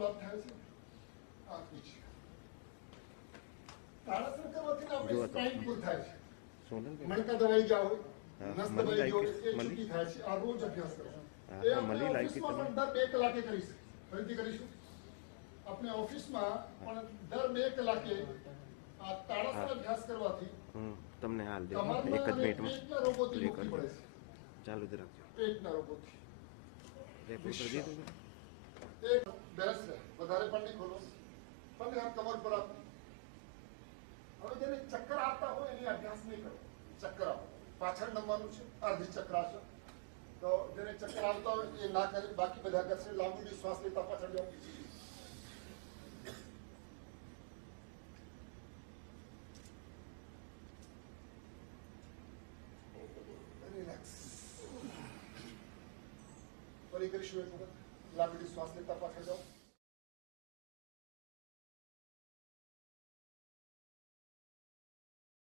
લાભ થાય છે આ પીછે તાળાસન કરવાથી આપણે સ્પાઇન પુલ થાય છે મણકા દબાઈ ગયા હોય નસ દબાઈ ગયો હોય એ છૂટી થાય છે આ રોજ અભ્યાસ કરો એ આપણે ઓફિસમાં પણ દર 2 કલાકે કરીશું ફરીથી કરીશું આપણે ઓફિસમાં પણ દર 2 કલાકે આ તાળાસન અભ્યાસ કરવાથી તમને હાલ દે એક જ મિનિટમાં પ્લે કરજો ચાલુ જ રાખજો પેટના રોગોથી રેકોર્ડ કરી દીધું એક બેસ વધારે પણ નહીં ખોલો પણ આ કમર પર આપની હવે જેને ચક્કર આવતા હોય એની અભ્યાસ નહીં કરો ચક્કર આવો પાછળ નમવાનું છે અર્ધ ચક્ર આવશે તો જેને ચક્કર આવતા હોય એ ના કરે બાકી બધા કરશે લાંબી શ્વાસ લેતા પાછળ જાઓ રિલેક્સ ફરી કરીશું એક વખત લાંબી શ્વાસ લેતા પાછળ જાઓ